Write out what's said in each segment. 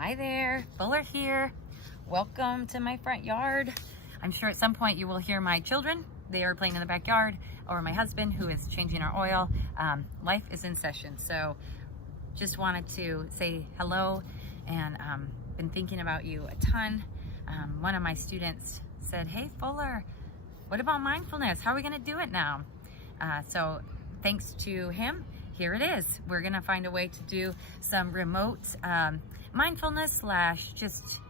Hi there, Fuller here. Welcome to my front yard. I'm sure at some point you will hear my children. They are playing in the backyard, or my husband who is changing our oil. Life is in session, so just wanted to say hello and been thinking about you a ton. One of my students said, hey Fuller, what about mindfulness? How are we gonna do it now? So thanks to him, here it is. We're gonna find a way to do some remote mindfulness slash just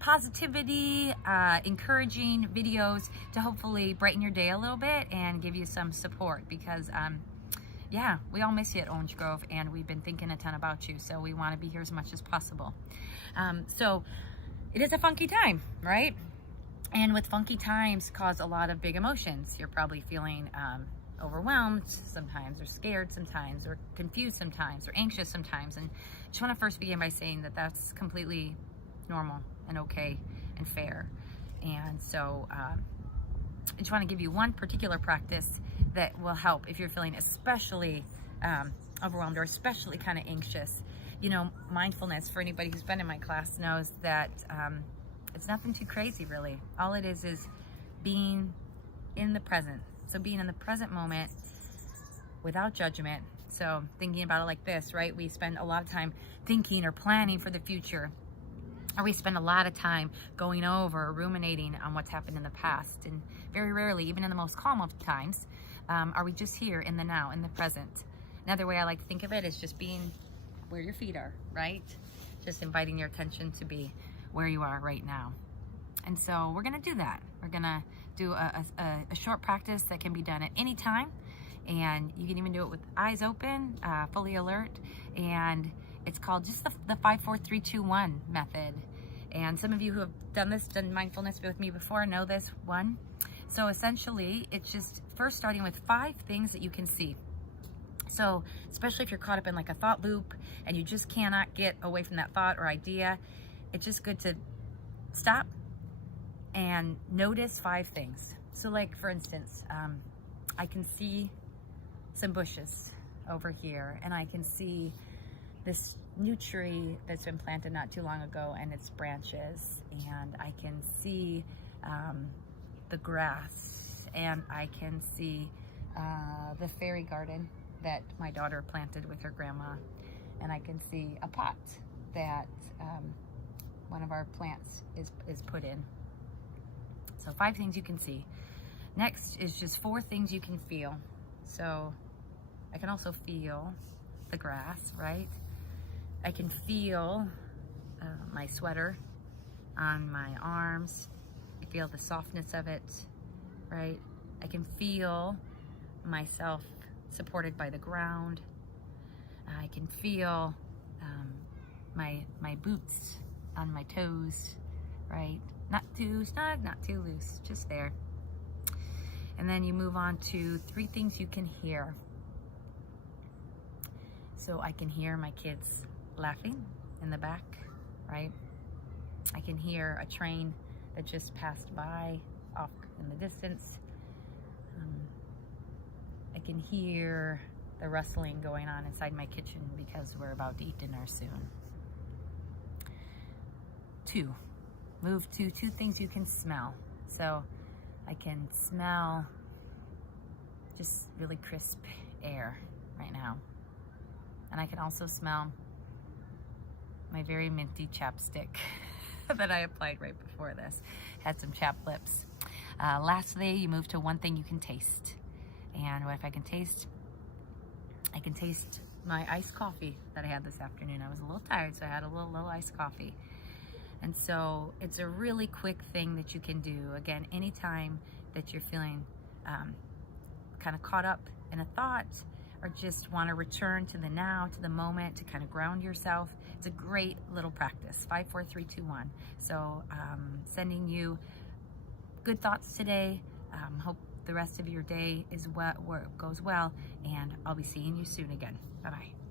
positivity, encouraging videos to hopefully brighten your day a little bit and give you some support, because yeah, we all miss you at Orange Grove, and we've been thinking a ton about you, so we want to be here as much as possible. So it is a funky time, right? And with funky times cause a lot of big emotions. You're probably feeling overwhelmed sometimes, or scared sometimes, or confused sometimes, or anxious sometimes. And I just want to first begin by saying that that's completely normal and okay and fair. And so I just want to give you one particular practice that will help if you're feeling especially overwhelmed or especially kind of anxious. You know, mindfulness, for anybody who's been in my class, knows that it's nothing too crazy, really. All it is being in the present. So being in the present moment without judgment. So thinking about it like this, right? We spend a lot of time thinking or planning for the future, or we spend a lot of time going over or ruminating on what's happened in the past. And very rarely, even in the most calm of times, are we just here in the now, in the present. Another way I like to think of it is just being where your feet are, right? Just inviting your attention to be where you are right now. And so we're gonna do that. We're gonna do a short practice that can be done at any time. And you can even do it with eyes open, fully alert. And it's called just the 5, 4, 3, 2, 1 method. And some of you who have done mindfulness with me before know this one. So essentially, it's just first starting with 5 things that you can see. So especially if you're caught up in like a thought loop and you just cannot get away from that thought or idea, it's just good to stop and notice 5 things. So like, for instance, I can see some bushes over here, and I can see this new tree that's been planted not too long ago and its branches, and I can see the grass, and I can see the fairy garden that my daughter planted with her grandma, and I can see a pot that one of our plants is put in. So 5 things you can see. Next is just 4 things you can feel. So I can also feel the grass, right? I can feel my sweater on my arms. I feel the softness of it, right? I can feel myself supported by the ground. I can feel my boots on my toes, right? Not too snug, not too loose, just there. And then you move on to 3 things you can hear. So I can hear my kids laughing in the back, right? I can hear a train that just passed by off in the distance. I can hear the rustling going on inside my kitchen because we're about to eat dinner soon. 2. Move to 2 things you can smell. So I can smell just really crisp air right now. And I can also smell my very minty chapstick that I applied right before this. Had some chapped lips. Lastly, you move to 1 thing you can taste. And what if I can taste? I can taste my iced coffee that I had this afternoon. I was a little tired, so I had a little iced coffee. And so it's a really quick thing that you can do. Again, anytime that you're feeling kind of caught up in a thought, or just want to return to the now, to the moment, to kind of ground yourself, it's a great little practice. 5, 4, 3, 2, 1. So sending you good thoughts today. Hope the rest of your day goes well, and I'll be seeing you soon again. Bye-bye.